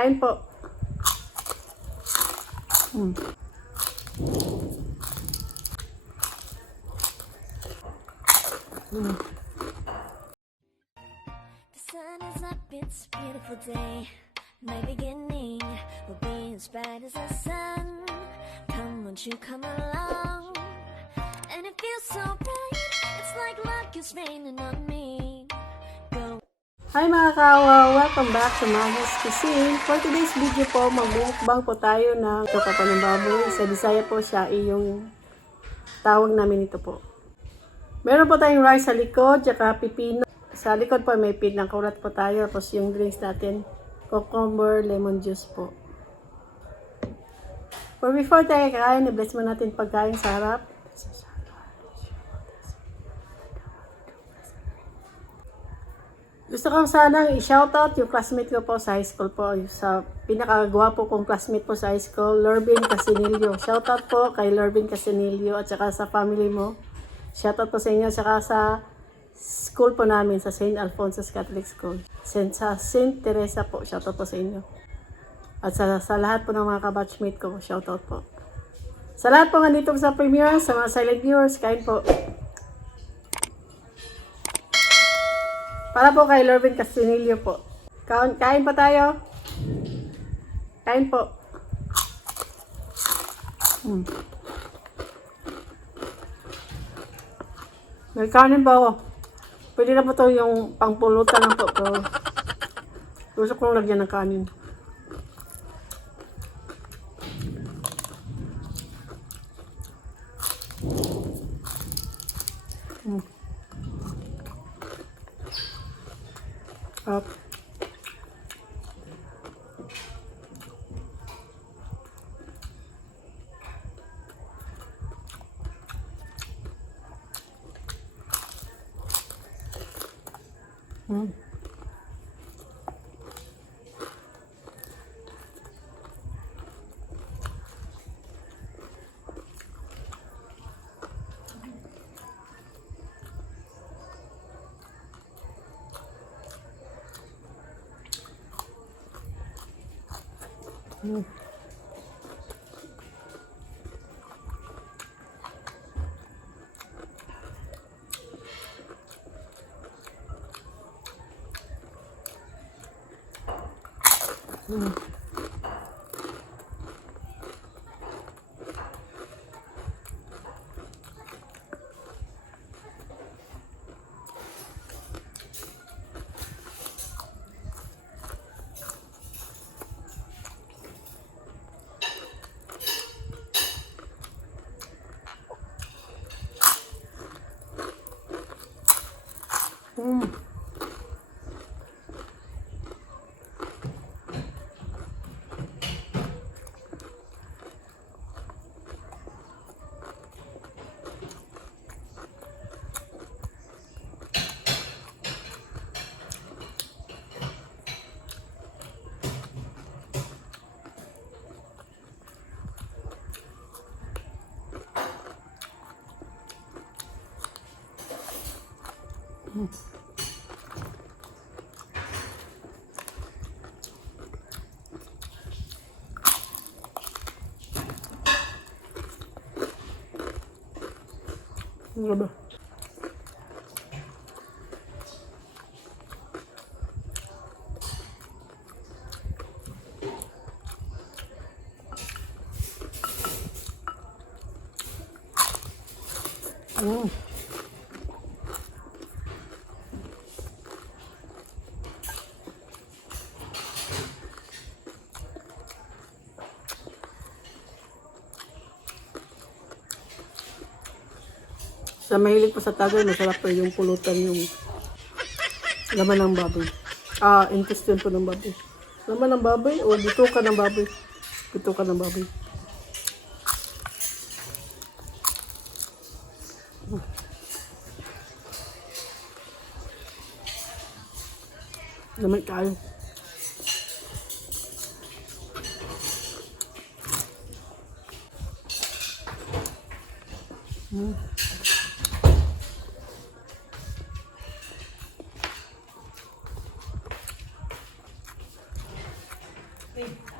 Kain po. Mm. Mm. The sun is up, it's a beautiful day. My beginning will be as bright as the sun. Come, won't you come along? And it feels so bright, it's like luck is raining on me. Go. Hi mga kawa! Welcome back to Mama's Cuisine. For today's video po, magmumukbang po tayo ng kapapa ng baboy. Sa Bisaya po siya yung tawag namin ito po. Meron po tayong rice sa likod, tsaka pipino. Sa likod po may pinangkurat po tayo. Tapos yung drinks natin, cucumber, lemon juice po. For before tayo kakain, i-bless mo natin pagkain sa harap. Gusto ko sanang i-shoutout yung classmate ko po sa high school po. Sa pinakagwapo kong classmate po sa high school, Lorvin Casinillo. Shoutout po kay Lorvin Casinillo at saka sa family mo. Shoutout po sa inyo at saka sa school po namin sa St. Alphonsus Catholic School. Sa St. Teresa po, shoutout po sa inyo. At sa lahat po ng mga kabatchmate ko, shoutout po. Sa lahat po nga dito sa premiere, sa mga silent viewers, kain po. Para po kay Lorvin Casinillo po. Kain pa tayo. Kain po. May kanin ba ako? Pwede na po ito yung pangpulutan lang po. Pero gusto kong lagyan ng kanin. Up. Ano ba? Sa mahilig po sa tagay, masarap po yung pulutan yung laman ng baboy. Intestine po ng baboy. Laman ng baboy o bituka ng baboy. Bituka ng baboy. Laman kayo. Mm.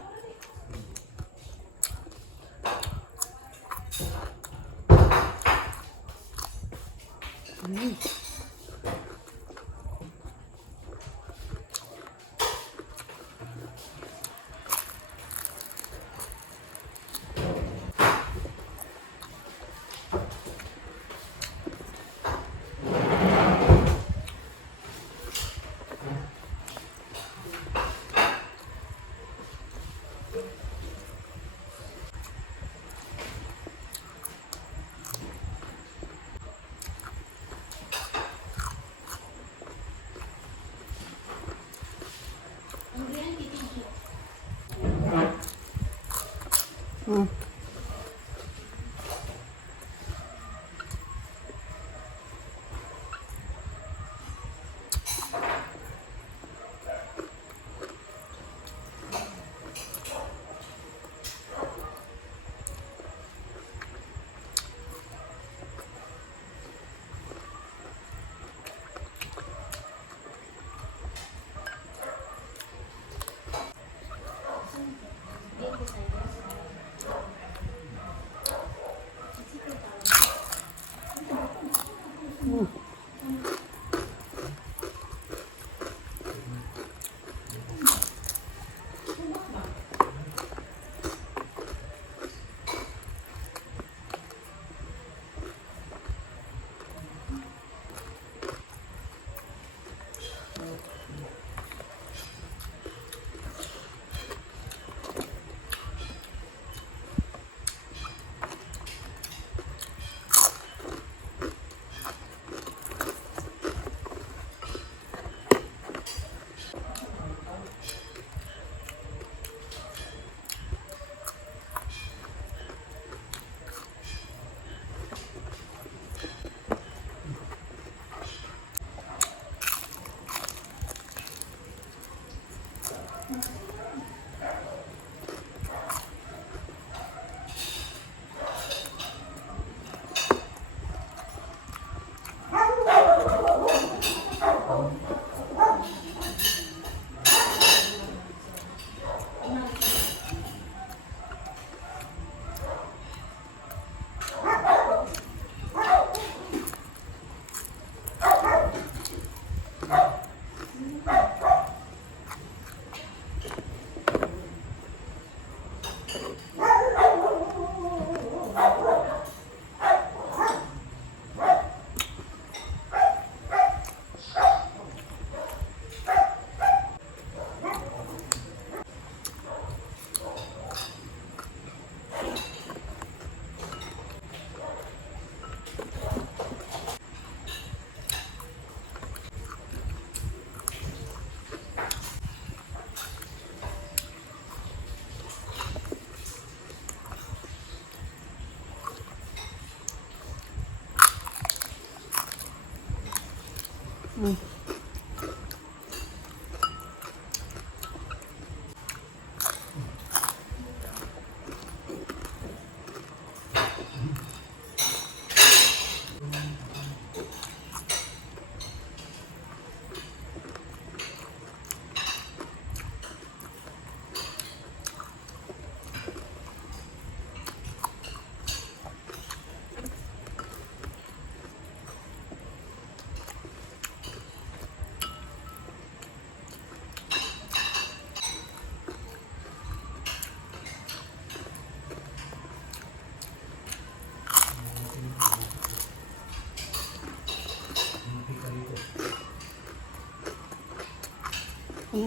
Mm.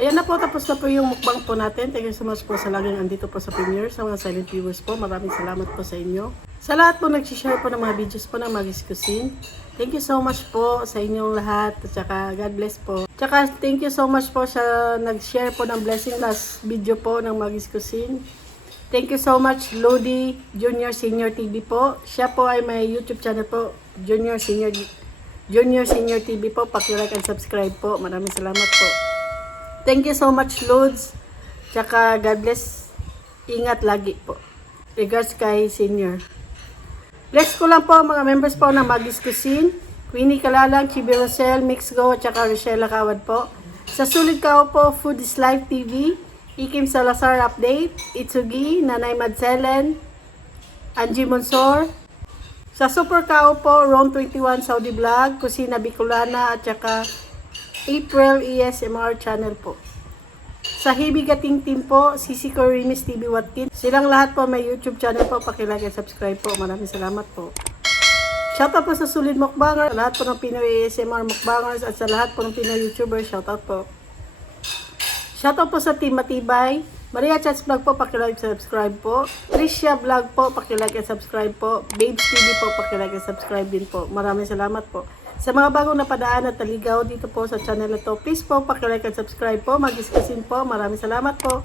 Ayan na po, tapos na po yung mukbang po natin. Thank you so much po sa laging andito po sa premiere, sa mga silent viewers po. Maraming salamat po sa inyo. Sa lahat po nag-share po ng mga videos po ng Magis Cuisine. Thank you so much po sa inyong lahat. At saka God bless po. Tsaka thank you so much po sa nag-share po ng blessing last video po ng Magis Cuisine. Thank you so much Lodi Junior Senior TV po. Siya po ay may YouTube channel po. Junior Senior TV po. Paki-like and subscribe po. Maraming salamat po. Thank you so much, Lods. Tsaka, God bless. Ingat lagi po. Regards kay Senior. Bless ko lang po mga members po ng Magis Cuisine. Queenie Kalalang, Chibi Rosel, Mix Go, tsaka Rochelle Kawad po. Sa Sulit Kao po, Food is Life TV. Ikim Salazar Update. Itsugi, Nanay Madselen, Angie Monsor. Sa Super Kao po, Rome 21 Saudi Vlog, Kusina Bicolana, at tsaka April ESMR channel po. Sa Hibigating Team po, Sisi Corimis TV Watkins. Silang lahat po may YouTube channel po. Pakilike and subscribe po. Maraming salamat po. Shoutout po sa Solid Mukbanger, lahat po ng Pinoy ASMR Mukbangers at sa lahat po ng Pinoy YouTuber. Shoutout po. Shoutout po sa Team Matibay. Maria Chats Vlog po, pakilike and subscribe po. Tricia Vlog po, pakilike and subscribe po. Babes TV po, pakilike and subscribe din po. Maraming salamat po. Sa mga bagong napadaan at naligaw dito po sa channel na to, please po, pakilike and subscribe po. Magis Cuisine po. Maraming salamat po.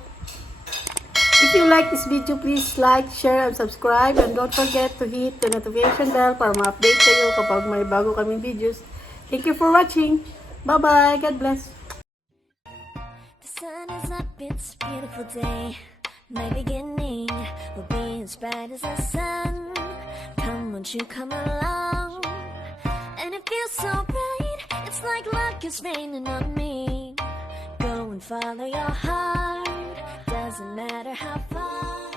If you like this video, please like, share, and subscribe. And don't forget to hit the notification bell para ma-update kayo kapag may bago kaming videos. Thank you for watching. Bye-bye. God bless. The sun is up, it's a beautiful day. My beginning will be as bright as the sun. Come, won't you come along? And it feels so bright, it's like luck is raining on me. Go and follow your heart, doesn't matter how far.